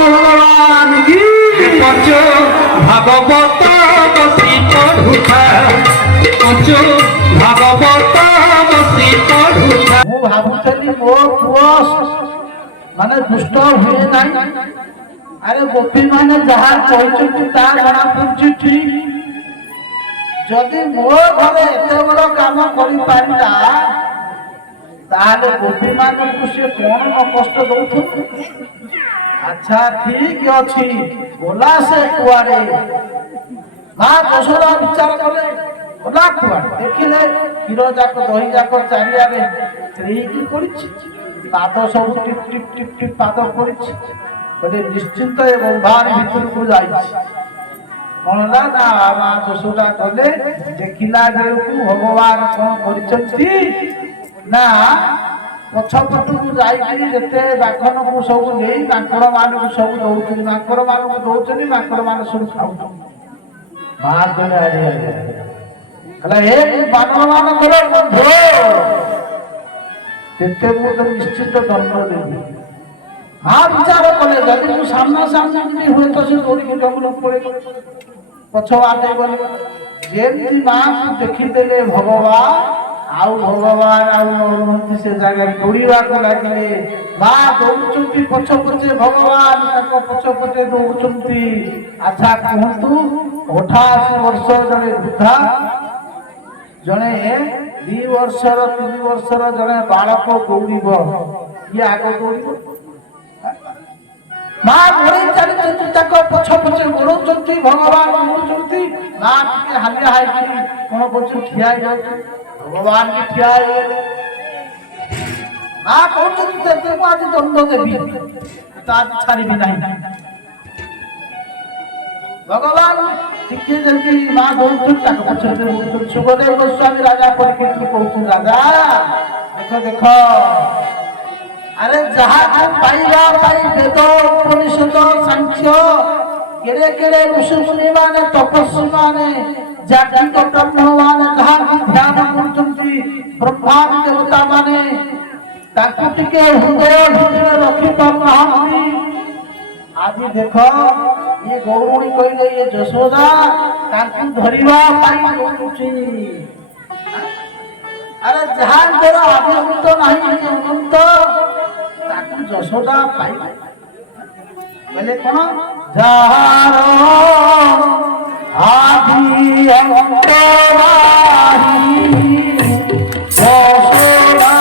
ভগবান কি পঞ্চ ভাগবত বসি পড়ুথা পঞ্চ ভাগবত বসি পড়ুথা ମୁଁ ଭାବୁଥିଲି ମୋ ପୁଅ ମାନେ ଦୁଷ୍ଟ ହୁଏ ନାହିଁ। ଆରେ ଗୋପୀ ମାନେ ଯାହା କହିଛନ୍ତି ତାହା ଜଣା ପଡୁଛି ଠିକ। ଯଦି ମୋ ଘରେ ଏତେ ବଡ କାମ କରିପାରିଲା ତାହେଲେ ଗୋପୀ ମାନଙ୍କୁ ସେ କଣ ନ କଷ୍ଟ ଦଉଛନ୍ତି। ଆଚ୍ଛା ଠିକ ଅଛି ଗଲା ସେ କୁଆଡେ ମା ଯଶୋଦା ବିଚାର କଲେ ଗଲା କୁଆଡେ ଦେଖିଲେ କ୍ଷୀର ଯାକ ଦହି ଯାକ ଚାରିଆଡେ ହେଇକି ପଡିଛି ପାଦ ସବୁ ଟିପ ଟିପ ଟିପ ଟିପ ପାଦ ପଡିଛି ଗୋଟେ ନିଶ୍ଚିନ୍ତ ଏ ବନ୍ଧାର ଭିତରକୁ ଯାଇଛି। କଣ ହେଲା ନା ମା ଯଶୋଦା କଲେ ଦେଖିଲା ବେଳକୁ ଭଗବାନ କଣ କରିଛନ୍ତି ନା ପଛପଟକୁ ଯାଇକି ଯେତେ ବାଘନକୁ ସବୁ ନେଇ ମାଙ୍କଡ ମାନଙ୍କୁ ସବୁ ଦଉଛନ୍ତି ମାଙ୍କଡ ମାନଙ୍କୁ ଦଉଛନ୍ତି ମାଙ୍କଡ ମାନେ ସବୁ ଖାଉଛନ୍ତି। ମା କହିଲେ ଆରେ ହେଲା ଏ ବାନର ମାନଙ୍କର ବନ୍ଧୁ କେତେ ମୁଁ ତ ନିଶ୍ଚିତ ଦଣ୍ଡ ଦେବି। ମା ବିଚାର କଲେ ଯଦି ମୁଁ ସାମ୍ନା ସାମ୍ନା ହୁଏତ ସେ ଦୌଡ଼ିକି ଜଙ୍ଗଲ ପଳେଇ ପଛ ବାଟେ ଗଲେ ଯେମିତି ମାଙ୍କୁ ଦେଖିଦେଲେ ଭଗବାନ ଆଉ ଭଗବାନ ଆଉ ନରୁହନ୍ତି ସେ ଜାଗାରେ ଦୌଡ଼ିବାକୁ ଲାଗିଲେ। ମା ଦୌଡୁଛନ୍ତି ପଛ ପଛେ ଭଗବାନ ତାଙ୍କ ପଛ ପଛେ ଦୌଡୁଛନ୍ତି। ଆଚ୍ଛା କୁହନ୍ତୁ 88 ବର୍ଷ ଜଣେ ବୃଦ୍ଧା ଜଣେ 2 ବର୍ଷର 3 ବର୍ଷର ଜଣେ ବାଳକ ଦୌଡ଼ିବ କିଏ ଆଗ ଦୌଡ଼ିବ? ମା ଗୋଡେଇ ଚାଲିଛନ୍ତି ତାଙ୍କ ପଛ ପଛେ ଗୋଡଉଛନ୍ତି ଭଗବାନ ଦୌଡୁଛନ୍ତି। ମା ଟିକେ ହାଲିଆ ହେଇକି କଣ କରୁଛନ୍ତି ଠିଆ ହେଇଯାଉଛି ଭଗବାନ ବି ଠିଆ ହେଇଗଲେ। ମା କହୁଛନ୍ତି ତେତେ ମୁଁ ଆଜି ଦଣ୍ଡ ଦେବି ତା ଛାଡ଼ିବି ନାହିଁ। ଭଗବାନ ଟିକେ ଯେମିତି ମା ଦୌଡୁଛନ୍ତି ତାଙ୍କ ପଛରେ ଦୌଡୁଛନ୍ତି। ସୁଖଦେବ ଗୋସ୍ୱାମୀ ରାଜା ପରିକୀର୍ତ୍ତି କହୁଛନ୍ତି ରାଜା ଦେଖ ଦେଖ ଆରେ ଯାହାକୁ ପାଇବା ପାଇଁ ବେଦ ଉପନିଷଦ ସାଂଖ୍ୟ କେଡେ କେଡେ ଋଷିମୁନି ମାନେ ତପସ୍ୱୀ ମାନେ ଜାତିକ ବ୍ରହ୍ମ ମାନେ ଯାହାକୁ ଧ୍ୟାନ କରୁଛନ୍ତି ବ୍ରହ୍ମାଣ୍ଡ ଦେବତା ମାନେ ତାକୁ ଟିକେ ହୃଦୟ ଭିତରେ ରଖିପାରୁନାହାନ୍ତି। ଆଜି ଦେଖ ଇଏ ଗୌରଣୀ କହିଲେ ଇଏ ଯଶୋଦା ତାଙ୍କୁ ଧରିବା ପାଇଁ ଦୌଡୁଛି। ଆରେ ଯାହାଙ୍କର ଆଦିଅନ୍ତ ନାହିଁ ଅନନ୍ତ ତାକୁ ଯଶୋଦା ପାଇ କହିଲେ କଣ ଯାହାର ଆଦି ଅନ୍ତ ନାହିଁ ଯଶୋଦା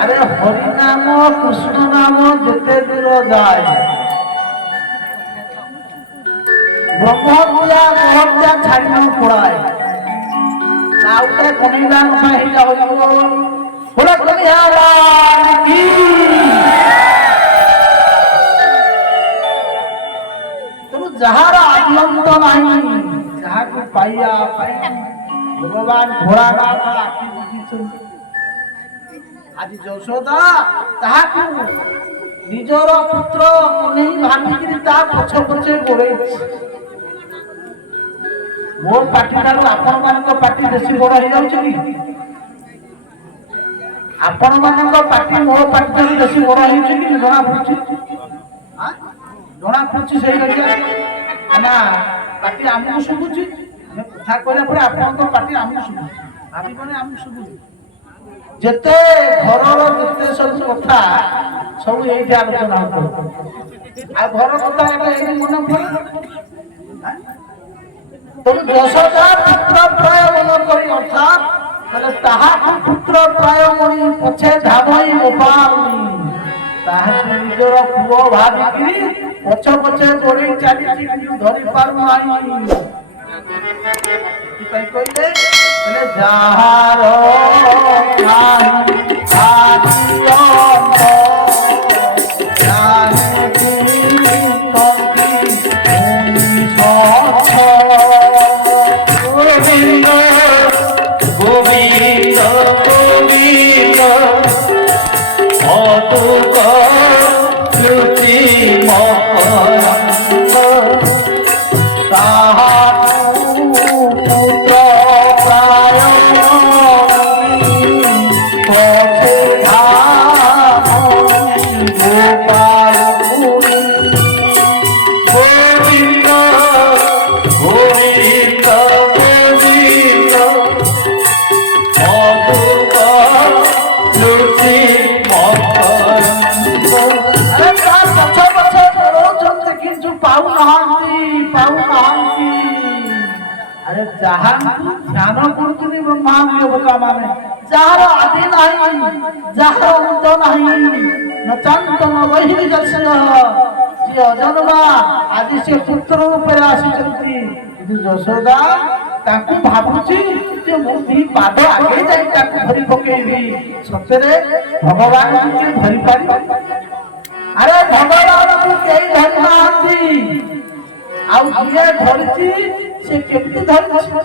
আরে হরি নাম কৃষ্ণ নাম যেতে দূর যায় ব্রহ্মপুরা মহত্যা ছাড়ি পড়ায় নাউটা কনিলা নফা হিলা হইব বড় কনিয়ালার কি তুমি যাহার আনন্দ নাই যাহাকে পাইয়া পাই ভগবান ঘোড়া গাড়া আখি বুঝিଛନ୍ତି। আজ যশোদা তাহাକୁ ନିଜର ପୁତ୍ର ନେଇ ଭାବିକିରି ତା ପଛ ପଛେ ଗୋଡେଇଛି। ମୋ ପାଟି ଠାରୁ ଆପଣମାନଙ୍କ ପାଟି ବେଶୀ ବଡ ହେଇଯାଉଛି କି? ଆପଣମାନଙ୍କ ପାଟି ମୋ ପାଟି ଠାରୁ ବେଶୀ ବଡ ହେଇଛି କି ଜଣା ପଡୁଛି? ଜଣା ପଡୁଛି ସେଇ ନା ପାଟି ଆମକୁ ଶୁଭୁଛି କଥା କହିଲା ପରେ ଆପଣଙ୍କ ପାଟି ଆମକୁ ଶୁଭୁଛି ଭାବିବନି ଆମକୁ ଶୁଭୁଛି। ଯେତେ ଘରର ଯେତେ ସବୁ କଥା ସବୁ ଏଇଠି ଆଲୋଚନା ହଉଥିବ ଆଉ ଘର କଥା ଏବେ ଏଇଠି ମନେ ପଡେ। ତେଣୁ ଯଶୋଦା ପୁତ୍ର ପ୍ରାୟ ମନେ ମାନେ ତାହାକୁ ପୁତ୍ର ପ୍ରାୟ ମଣି ପଛେ ଧାମଇ ଗୋପାଉନି ତାହାକୁ ନିଜର ପୁଅ ଭାବିକି ପଛ ପଛେ ଗୋଡେଇ ଚାଲିଛି କିନ୍ତୁ ଧରି ପାରୁନାହିଁ। ସେଥିପାଇଁ କହିଲେ ଯାହାର ଯାହା ଧ୍ୟାନ କରୁଛନ୍ତି ବ୍ରହ୍ମାଣ୍ଡ ମାନେ ଯାହାର ଆଦି ନାହିଁ ଯାହାର ଅନ୍ତ ନାହିଁ ନଚାନ୍ତ ନବହି ଦର୍ଶନ ଯିଏ ଅଜନ୍ମା ଆଜି ସେ ପୁତ୍ର ରୂପରେ ଆସିଛନ୍ତି କିନ୍ତୁ ଯଶୋଦା ତାଙ୍କୁ ଭାବୁଛି ଯେ ମୁଁ ଦି ପାଦ ଆଗେଇ ଯାଇ ତାକୁ ଧରି ପକେଇବି। ସତରେ ଭଗବାନଙ୍କୁ କିଏ ଧରି ପାରିବ? ଆରେ ଭଗବାନଙ୍କୁ କେହି ଧରି ନାହାନ୍ତି ଆଉ ଯିଏ ଧରିଛି ସେ କେମିତି ଧରିଛି?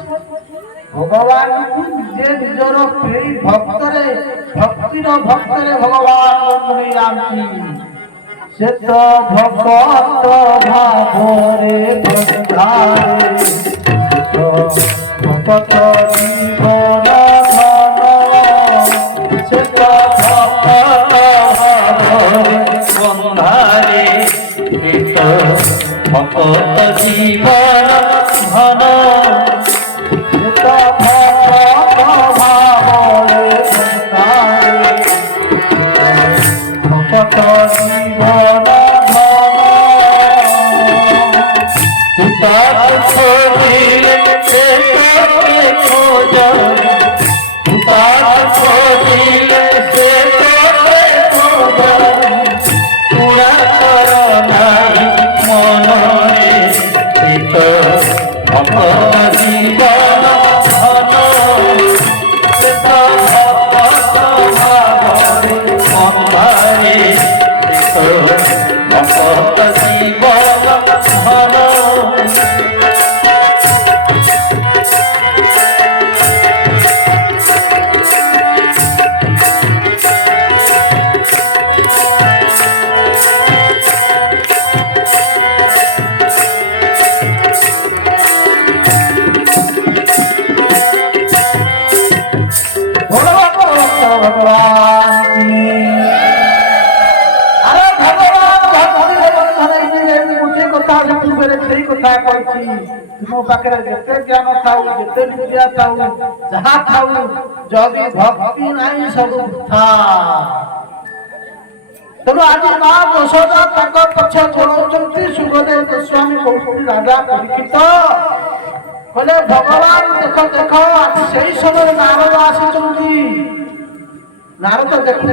ଭଗବାନଙ୍କୁ ନିଜେ ନିଜର ପ୍ରେମୀ ଭକ୍ତରେ ଭକ୍ତିର ଭକ୍ତରେ ଭଗବାନ ନେଇଯାଆନ୍ତି। ସେ ତ ଭଗତ ଭାବରେ ବନ୍ଧାରେ ଭଗତ ଜୀବନ ସେ ତ ଭଗତ ଭାବରେ ବନ୍ଧାରେ ভকত জীবন ধন ভকত জীবন খোঁজিলে সে খোঁজ খোঁজিলে সে খোঁজ পুরা কর নাই মনরে ভক্ত জীবন ধন ভক্ত ভাবরে মন্দারে ভক্ত জীবন ধন तुम पाखे जिते ज्ञान थाऊ जिते विद्या थाऊ जहाँ थाऊ जदि भक्ति नहीं सब था तेणु आज माँ यशोदा पक्ष छोड़ाउंट सुखदेव गोस्वामी कहते राजा परीक्षित कहले भगवान देख देख से समय नारद आसी नारद देखुं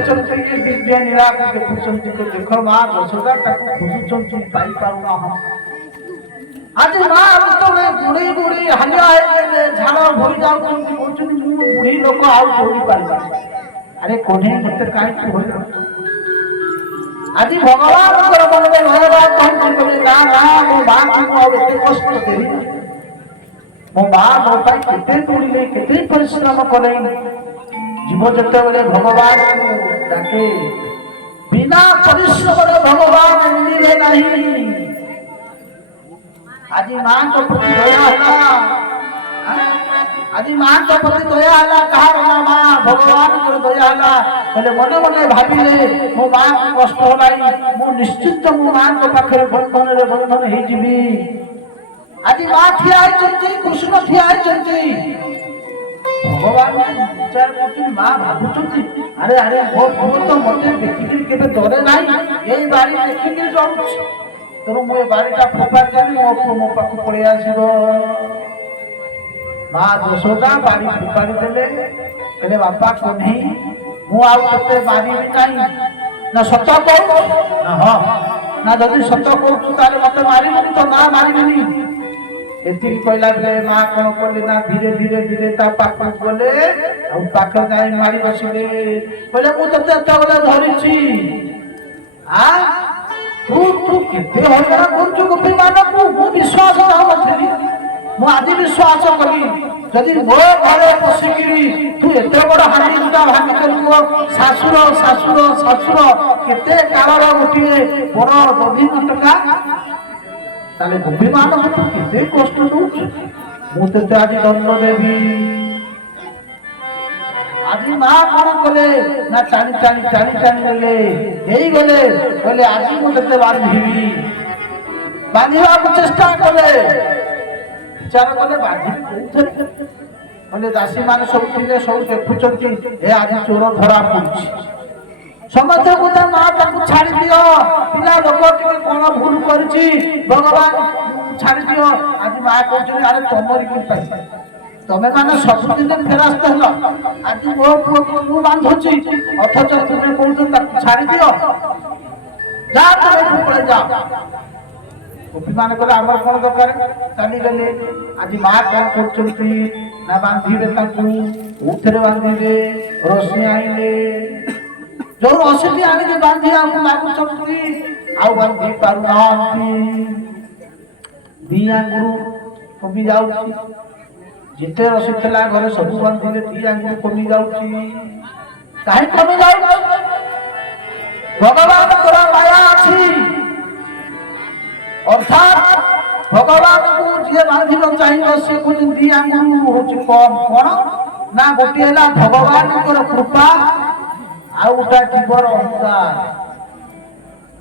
दिव्य नीला देखुं देख माँ यशोदा खोजुंट पाई पाऊना आज माँ बुढ़ी बुढ़ी हालिया झाड़ भरी जाऊँगी बुढ़ी लोक आउ दौड़ी पार अरे कोने मत कहीं आज भगवान मन में भयवा कहते ना ना मो माँ को एत कष्ट देवी मो माँ मो के दौड़े के परिश्रम कले जीव जिते बड़े भगवान डाके बिना परिश्रम भगवान मिले नहीं। आज माँ को प्रति दया है आज माँ को प्रति दया है कहार माँ भगवान को दया है बोले मने मने भाविले मो माँ को कष्ट होलाई मु निश्चित मो माँ को पाखे बंधन रे बंधन हे जीवी आज माँ ठिया आइछंती कृष्ण ठिया आइछंती भगवान विचार करछी माँ भाबुछंती अरे अरे मो तो मते देखि केबे डरे नाही एई बारी देखि जाउछ तेणु मुझे बारीटा फोपाड़ी देवी मो पाक पड़े आसो ମା ଯଶୋଦା ବାଡ଼ି ଫୋପାଡ଼ି ଦେଲେ, କହିଲେ ବାପା କହ୍ନେଇ ମୁଁ ଆଉ ତତେ ମାରିବି ନାହିଁ। ନା ସତ କହୁଛୁ? ନା ହଁ। ନା ଯଦି ସତ କହୁଛୁ ତାହେଲେ ମତେ ମାରିବୁନି ତ? ନା ମାରିବିନି। ଏତିକି କହିଲା ବେଳେ ମା କଣ କଲେ ନା ଧୀରେ ଧୀରେ ଧୀରେ ତା ପାଖକୁ ଗଲେ, ଆଉ ପାଖରେ ଯାଇ ମାରି ବସିଲେ। କହିଲେ ମୁଁ ତତେ ଏତେବେଳେ ଧରିଛି, ତୁ କେତେ ହଇରାଣ କରୁଛୁ ଗୋପୀ ମାନଙ୍କୁ। ମୁଁ ବିଶ୍ୱାସ କରୁନଥିଲି, ମୁଁ ଆଜି ବିଶ୍ୱାସ କଲି। ଯଦି ମୋ ଘରେ ପଶିକିରି ତୁ ଏତେ ବଡ ହାଣ୍ଡି ଗୁଟା ଭାଙ୍ଗିଦେଲୁ, ମୋ ଶାଶୁର ଶାଶୁର ଶାଶୁର କେତେ କାଳର ଗୋଟିଏ ବଡ ଦଧି ଟଙ୍କା, ତାହେଲେ ଗୋପୀ ମାନଙ୍କୁ ତୁ କେତେ କଷ୍ଟ ଦଉଛୁ। ମୁଁ ତତେ ଆଜି ଦଣ୍ଡ ଦେବି। ଆଜି ମା କଣ କଲେ ନା ଟାଣି ଟାଣି ଟାଣି ଟାଣି ନେଲେ, ହେଇଗଲେ। କହିଲେ ଆଜି ମୁଁ ତତେ ବାନ୍ଧିବି। ବାନ୍ଧିବାକୁ ଚେଷ୍ଟା କଲେ, ବିଚାର କଲେ ବାନ୍ଧିବି କୋଉଥିରେ? କହିଲେ ଦାସୀ ମାନେ ସବୁ ଥିଲେ, ସବୁ ଦେଖୁଛନ୍ତି, ଏ ଆଜି ଚୋର ଧରା ପଡୁଛି। ସମସ୍ତେ କହୁଛନ୍ତି ମା ତାକୁ ଛାଡି ଦିଅ, ପିଲା ଲୋକ ଟିକେ କଣ ଭୁଲ କରିଛି, ଭଗବାନ ଛାଡି ଦିଅ। ଆଜି ମା କହୁଛନ୍ତି ଆରେ ତମରି କି ପାଇଁ, ତମେ ମାନେ ସବୁଦିନ ଫେରାସ୍ତ ହେଲ, ଆଜି ମୋ ପୁଅକୁ ମୁଁ ବାନ୍ଧୁଛି, ଅଥଚ ତୁମେ କହୁଛ ତାକୁ ଛାଡି ଦିଅ। ଯା ତମେ ପଳେଇ ଯାଅ। ଗୋପୀ ମାନେ କହିଲେ ଆମର କଣ ଦରକାର, ଚାଲିଗଲେ। ଆଜି ମା କଣ କରୁଛନ୍ତି ନା ବାନ୍ଧିବେ ତାଙ୍କୁ। କୋଉଥିରେ ବାନ୍ଧିବେ? ରସି ଆଣିଲେ। ଯୋଉ ରସିଟି ଆଣିକି ବାନ୍ଧିବାକୁ ଲାଗୁଛନ୍ତି, ଆଉ ବାନ୍ଧି ପାରୁନାହାନ୍ତି। ଦି ଆଙ୍ଗୁରୁ କମି ଯାଉଛି। ଯେତେ ରସି ଥିଲା ଘରେ ସବୁ ବାନ୍ଧିଲେ, ଦି ଆଙ୍ଗୁରୁ କମି ଯାଉଛି। କାହିଁ କମି ଯାଉଛି? ଭଗବାନଙ୍କର ମାୟା ଅଛି। ଅର୍ଥାତ୍ ଭଗବାନଙ୍କୁ ଯିଏ ବାନ୍ଧିବ ଚାହିଁବ, ସେ କହୁଛନ୍ତି ଦି ଆଙ୍ଗୁରୁ ହଉଛି କମ। କଣ ନା ଗୋଟିଏ ହେଲା ଭଗବାନଙ୍କର କୃପା, ଆଉ ଗୋଟା ଜୀବର ଅହଙ୍କାର।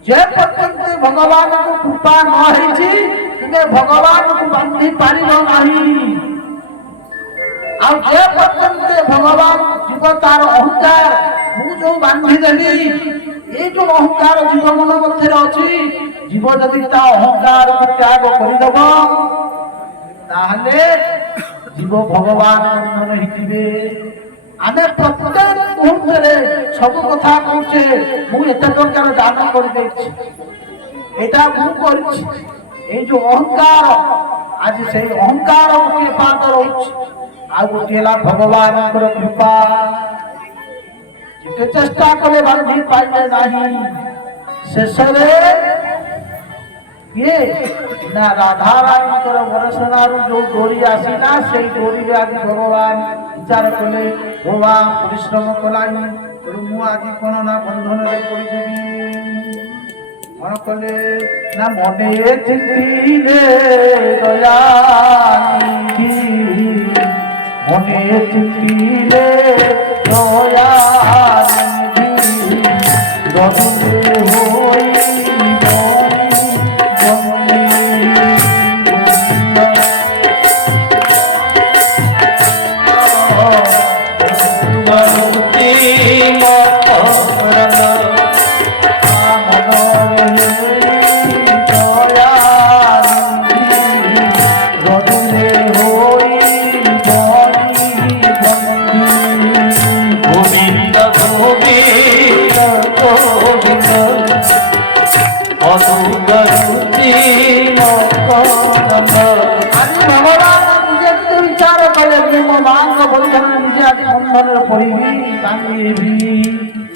ଯେ ପର୍ଯ୍ୟନ୍ତ ଭଗବାନଙ୍କୁ କୃପା ନ ହେଇଛି, ତୁମେ ଭଗବାନଙ୍କୁ ବାନ୍ଧି ପାରିବ ନାହିଁ। ଆଉ ଯେ ପର୍ଯ୍ୟନ୍ତ ଭଗବାନ ଜୀବ ତାର ଅହଙ୍କାର, ମୁଁ ଯୋଉ ବାନ୍ଧିଦେଲି, ଏଇ ଯୋଉ ଅହଙ୍କାର ଜୀବ ମନ ମଧ୍ୟରେ ଅଛି, ଜୀବ ଯଦି ତା ଅହଙ୍କାରକୁ ତ୍ୟାଗ କରିଦବ, ତାହେଲେ ଜୀବ ଭଗବାନ ବନ୍ଧନ ହେଇଯିବେ। ଆମେ ପ୍ରତ୍ୟେକ ମୁହୂର୍ତ୍ତରେ ସବୁ କଥା କହୁଛେ, ମୁଁ ଏତେ ଟଙ୍କାର ଦାନ କରିଦେଇଛି, ଏଇଟା ମୁଁ କରିଛି। ଏଇ ଯୋଉ ଅହଙ୍କାର, ଆଜି ସେଇ ଅହଙ୍କାର ଗୋଟିଏ ପାଦ ରହୁଛି, ଆଉ ଗୋଟିଏ ହେଲା ଭଗବାନଙ୍କର କୃପା। ଯେତେ ଚେଷ୍ଟା କଲେ ବାନ୍ଧି ପାଇଲେ ନାହିଁ। ଶେଷରେ କିଏ ନା ରାଧାରାଣୀଙ୍କର ବରସନାରୁ ଯୋଉ ଡୋରି ଆସିଲା, ସେଇ ଡୋରିରେ ଆଜି ଭଗବାନ ବିଚାର କଲେ, ଭଗବାନ ପରିଶ୍ରମ କଲାଣି, ତେଣୁ ମୁଁ ଆଜି କଣ ନା ବନ୍ଧନରେ ପଡ଼ିଯିବି। କଣ କଲେ ନା ମନେ ଚିନ୍ତିଲେ ଦୟାନିଧି, ମନେ ଚିନ୍ତିଲେ ଦୟାନିଧି, ରଘୁରେ ହୋଇ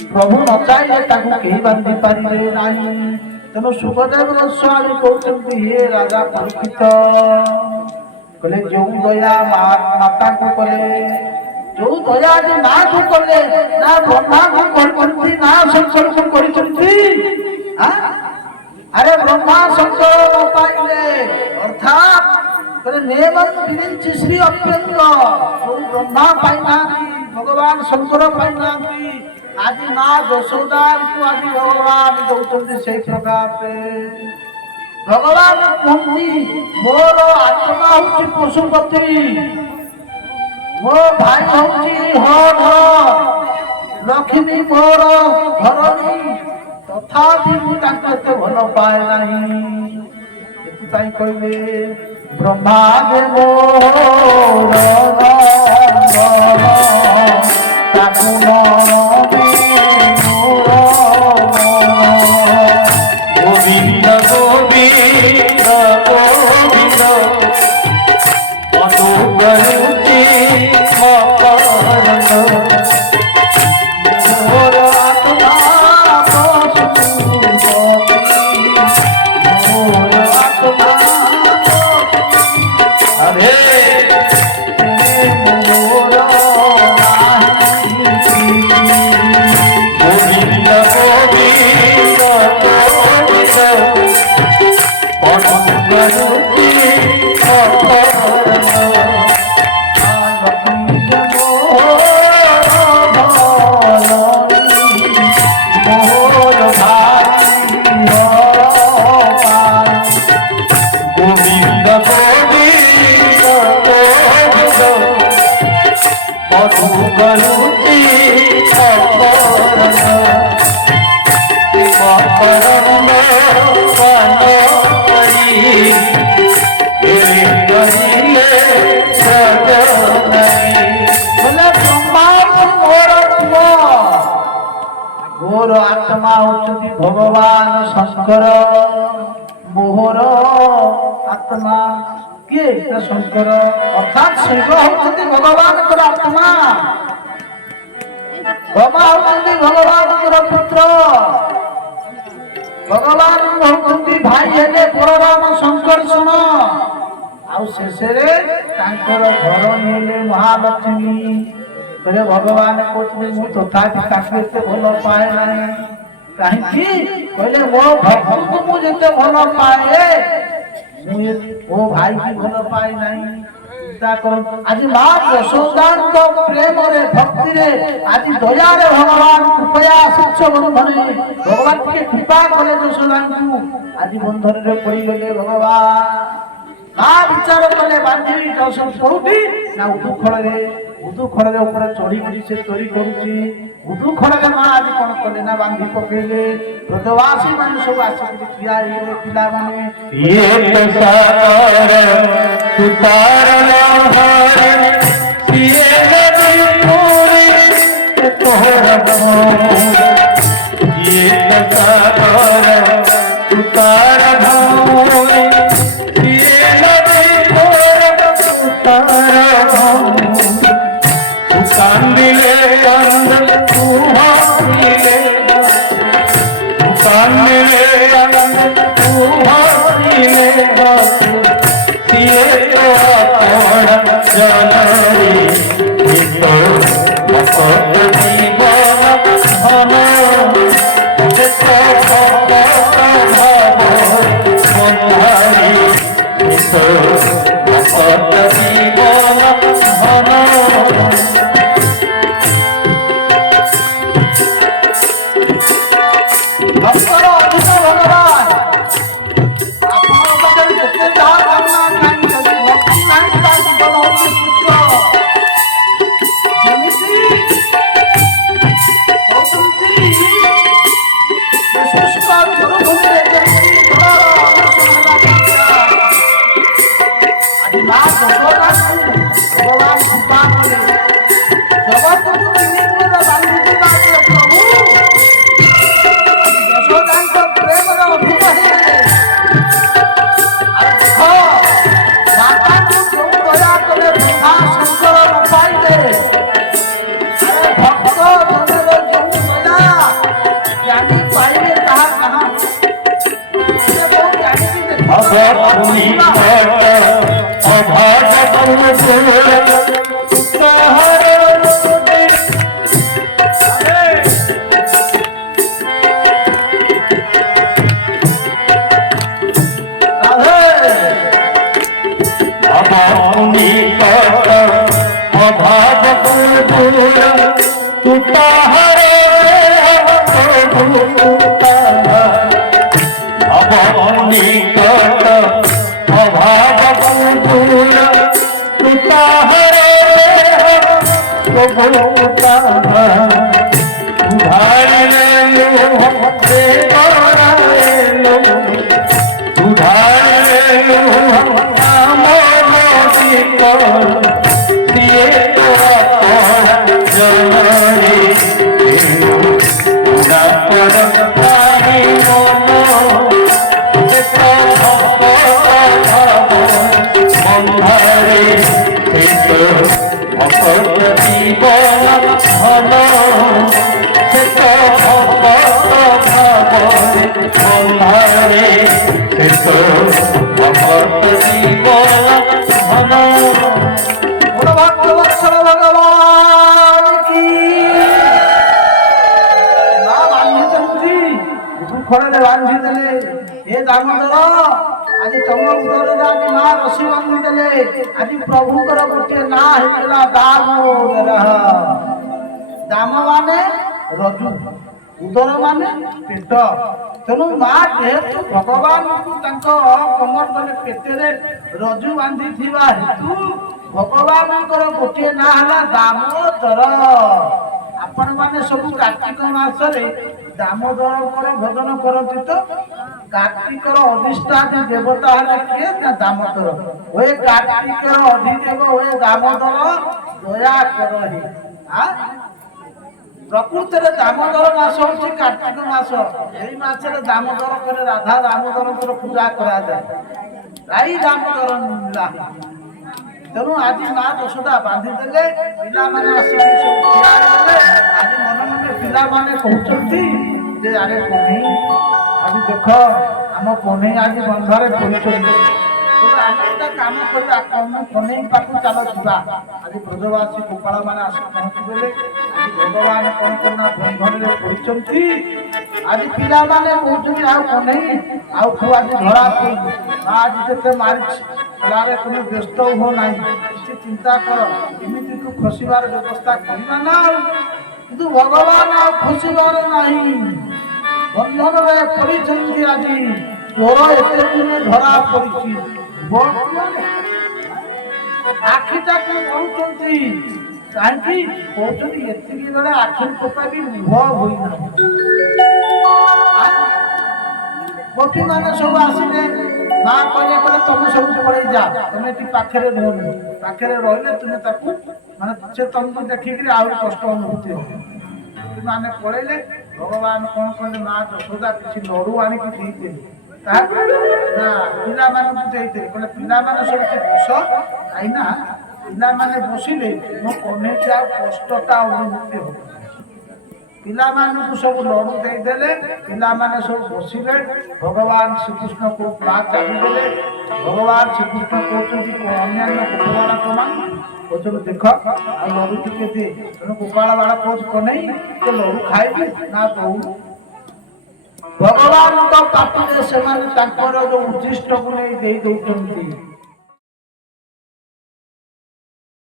प्रभु न चाहिए कहीं बांधि पारे ना। तेणु सुखदेव गोस्वामी कहते हे राजा परीक्षित, कहले जो दया माता को कले, जो दया माँ को कले, ना ब्रह्मा को करती ना शंकर को करती। अरे ब्रह्मा शंकर न पाइले, अर्थात नेमन विरिंचि श्री अप्यंग, जो ब्रह्मा पाइना भगवान शंकर पाइना, आज माँ यशोदा को आज भगवान दौरान से प्रकार से भगवान कहती मोर आत्मा हूँ पशुपति, मो भाई हूँ हर लक्ष्मी मोर धरणी, तथापि मुझे भल पाए ना। कहले ব্রহ্মাগে তাকু গোবিন্দ গোবিন্দ গোবিন্দ অনুগরুতি মকরন্দ মোর আত্মা মোর আত্মা আরে গোবিন্দ গোবিন্দ গোবিন্দ অনুগরুতি মকরন্দ গোবিন্দ গোবিন্দ গোবিন্দ মধুগরুতি মকরন্দ মকরন্দ বনরি করিলে জগনরি বলে ব্রহ্মাণ্ড মোর আত্মা মোর আত্মা হচ্ছেন ভগবান শঙ্কর মোহর আত্মা কিଏ ନା ଶଙ୍କର ଅର୍ଥାତ୍ ଶିବ ହଉଛନ୍ତି ଭଗବାନଙ୍କର ଆତ୍ମା ବ୍ରହ୍ମା ହଉଛନ୍ତି ଭଗବାନଙ୍କର ପୁତ୍ର ଭଗବାନ ହଉଛନ୍ତି ଭାଇ ହେଲେ ବଳରାମ ଶଙ୍କର୍ଷଣ ଆଉ ଶେଷରେ ତାଙ୍କର ଘର ନେଲେ ମହାଲକ୍ଷ୍ମୀ କହିଲେ ଭଗବାନ କହୁଛନ୍ତି ମୁଁ ତଥାପି ତାକୁ ଏତେ ଭଲ ପାଏ ନାହିଁ କାହିଁକି କହିଲେ ମୋ ଭକ୍ତକୁ ମୁଁ ଯେତେ ଭଲ ପାଏ ମୋ ଭାଇ କି ଭଲ ପାଏ ନାହିଁ ଚିନ୍ତା କରନ୍ତୁ ଆଜି ମା ଯଶୋଦାଙ୍କ ପ୍ରେମରେ ଭକ୍ତିରେ ଆଜି ଦୟାରେ ଭଗବାନ କୃପୟା ଶିକ୍ଷ ବନ୍ଧନରେ ଭଗବାନ ଟିକେ କୃପା କଲେ ଯଶୋଦାଙ୍କୁ ଆଜି ବନ୍ଧନରେ ପଡ଼ିଗଲେ ଭଗବାନ ମା ବିଚାର କଲେ ବାନ୍ଧିବି କୋଉଠି ନା ଉଦୁଖଳରେ ଉପରେ ଚଢିକିରି ସେ ଚୋରି କରୁଛି ଉଦୁଖଳରେ ମା ଆଜି କଣ କଲେ ନା ବାନ୍ଧି ପକେଇଲେ ବ୍ରଜବାସୀ ମାନେ ସବୁ ଆସିକି ଠିଆ ହେଇଗଲେ ପିଲାମାନେ ये सागर तुतार लहर सिए नदी पूरी तोहर ये सागर तुतार भौरी सिए नदी पूरी तुतार तू कांदिले अंद तू हासिले तू कांदिले अंद तू हासिले सिए तो आपण जनरी हितो मकत जीवन धन जेतो भक्त भाव बन्धारी हितो मकत जीवन धन ଭକ୍ତର ଅଧିକ ଭଗବାନ ଆପଣଙ୍କ ପାଖରେ ଯେତେ ଯାହା କାମନା କାହିଁକି ଯଦି ଭକ୍ତି ନାହିଁ ତା ଜୀବନ ହଉଛି ପୁତ୍ର ଯେମିତି କହୁଛନ୍ତି ଶୁଷ୍କ ମରୁଭୂମିରେ ଯେମିତି ଜଳର ଅବଶ୍ୟ ହେଲା ଆଜି ମା ଯଶୋଦାଙ୍କୁ ଭଗବାନ କୃପା କଲେ ଜଗତକୁ ତିନି ଦିନରେ ବାନ୍ଧିକି ବାନ୍ଧିଲେ ପ୍ରଭୁ ଯଶୋଦାଙ୍କ ପ୍ରେମର ଅଭିନୟ ହେଇଗଲେ ଆଉ ଦେଖ ମାତାଙ୍କୁ ଯୋଉ ଦୟା କଲେ ବ୍ରହ୍ମା ଶଙ୍କର ନ ପାଇଲେ ଆରେ ଭକ୍ତ ଜନର ଯୋଉ ଦୟା ଜ୍ଞାନୀ ପାଇଲେ ତାହା କାହା ସେ ବହୁ ଜାଣିକି ଦେଖ अभूमि अभाग उधार ভকত জীবন ধন সে তো ভকত ভাবরে বন্ধারে সে তো ভকত জীবন ধন বলো ভক্তবৎসল ভগবান কি না বান্ধিଛନ୍ତି ଦୁଃଖରେ ବାନ୍ଧିଦେଲେ ଏ ଦାମୋଦର ଆଜି ତମ ଉଦରରେ ଆଜି ମା ରସି ବାନ୍ଧିଦେଲେ ଆଜି ପ୍ରଭୁଙ୍କର ଗୋଟିଏ ନାଁ ହେଇଥିଲା ଦାମୋଦର ଦାମ ମାନେ ରଜୁ ଉଦର ମାନେ ପେଟ ତେଣୁ ମା ଯେହେତୁ ଭଗବାନଙ୍କୁ ତାଙ୍କ କମର ତଳେ ପେଟରେ ରଜୁ ବାନ୍ଧିଥିବା ହେତୁ ଭଗବାନଙ୍କର ଗୋଟିଏ ନାଁ ହେଲା ଦାମୋଦର। ଆପଣ ମାନେ ସବୁ କାର୍ତ୍ତିକ ମାସରେ ଦାମୋଦରଙ୍କର ଭଜନ କରନ୍ତି ତ କାର୍ତ୍ତିକର ଅଧିଷ୍ଠାତା ଦେବତା ହେଲେ କିଏ ନା ଦାମୋଦର ଓଏ କାର୍ତ୍ତିକର ଅଧିଦେବ ଓଏ ଦାମୋଦର ଦୟା କରହି ପ୍ରକୃତରେ ଦାମୋଦର ମାସ ହଉଛି କାର୍ତ୍ତିକ ମାସ ଏଇ ମାସରେ ଦାମୋଦର করে ରାଧା ଦାମୋଦରଙ୍କର ପୂଜା କରାଯାଏ ରାଇ ଦାମୋଦର ନୀଳା ତେଣୁ ଆଜି ମା ଯଶୋଦା ବାନ୍ଧିଦେଲେ ପିଲାମାନେ ଆସିକି ସବୁ ଠିଆ ହେଇଗଲେ ଆଜି ମନେ ମନେ ପିଲାମାନେ କହୁଛନ୍ତି ଯେ ଆରେ କହ୍ନେଇ ଆଜି ଦେଖ ଆମ କହ୍ନେଇ ଆଜି ବନ୍ଧରେ ପଡ଼ିଛନ୍ତି ଆମେ ଗୋଟେ କାମ କରିବା କହ୍ନେଇ ପାଖକୁ ଚାଲ ଯିବା ଆଜି ବ୍ରଜବାସୀ ଗୋପାଳ ମାନେ ଆସି ପହଞ୍ଚିଗଲେ ଆଜି ଭଗବାନ କଣ କନା ବନ୍ଧନରେ ପଡ଼ିଛନ୍ତି ଆଜି ପିଲାମାନେ କହୁଛନ୍ତି ଆଉ କହ୍ନେଇ ଆଉ ତୁ ଆଜି ଧରା ପଡିବୁ ଆଜି ଯେତେ ମାରିଛି ଆରେ তুমি ବ୍ୟସ୍ତ ହୁଅ ନାହିଁ କିଛି ଚିନ୍ତା କର ଏମିତି ତୁ ଖସିବାର ବ୍ୟବସ୍ଥା କରିବା ନା କିନ୍ତୁ ଭଗବାନ ଆଉ ଖସିବାର ନାହିଁ ବନ୍ଧନରେ ପଡ଼ିଛନ୍ତି ଆଜି ଚୋର ଏତେ ଦିନେ ଧରା ପଡ଼ିଛି ଆଖିଟାକୁ କହୁଛନ୍ତି କାହିଁକି କହୁଛନ୍ତି ଏତିକି ବେଳେ ଆଖି ଟୋପା ବି ଲୁହ ହୋଇନାହିଁ ଗୋପୀ ମାନେ ସବୁ ଆସିଲେ ମା କହିଲେ କହିଲେ ତମେ ସବୁ ପଳେଇ ଯା ତମେ ଏଠି ପାଖରେ ରୁହନି ପାଖରେ ରହିଲେ ତୁମେ ତାକୁ ମାନେ ସେ ତମକୁ ଦେଖିକିରି ଆହୁରି କଷ୍ଟ ଅନୁଭୂତି ହବ ମାନେ ପଳେଇଲେ ଭଗବାନ କଣ କଲେ ମା ଯଶୋଦା କିଛି ଲଡୁ ଆଣିକି ଦେଇଥିଲେ ତାହାକୁ ନା ପିଲାମାନଙ୍କୁ ଦେଇଥିଲେ କହିଲେ ପିଲାମାନେ ସବୁ ବସ କାହିଁନା ପିଲାମାନେ ବସିଲେ ମୋ କହ୍ନେଇକି ଆଉ କଷ୍ଟଟା ଅନୁଭୂତି ହବ ପିଲାମାନଙ୍କୁ ସବୁ ଲଡୁ ଦେଇଦେଲେ ପିଲାମାନେ ସବୁ ବସିଲେ ଭଗବାନ ଶ୍ରୀକୃଷ୍ଣକୁ ମା ଚାଲିଦେଲେ ଭଗବାନ ଶ୍ରୀକୃଷ୍ଣ କହୁଛନ୍ତି ଅନ୍ୟାନ୍ୟ ଗୋପାଳ ବାଳକମାନଙ୍କୁ କହୁଛନ୍ତି ଦେଖ ଆଉ ଲଡୁ ଟିକେ ଦିଏ ତେଣୁ ଗୋପାଳ ବାଳକ କହୁଛି କହ୍ନେଇ ସେ ଲଡୁ ଖାଇବି ନା ଦଉନୁ ଭଗବାନଙ୍କ ପାଟିରେ ସେମାନେ ତାଙ୍କର ଯୋଉ ଉଦ୍ଦିଷ୍ଟକୁ ନେଇ ଦେଇ ଦଉଛନ୍ତି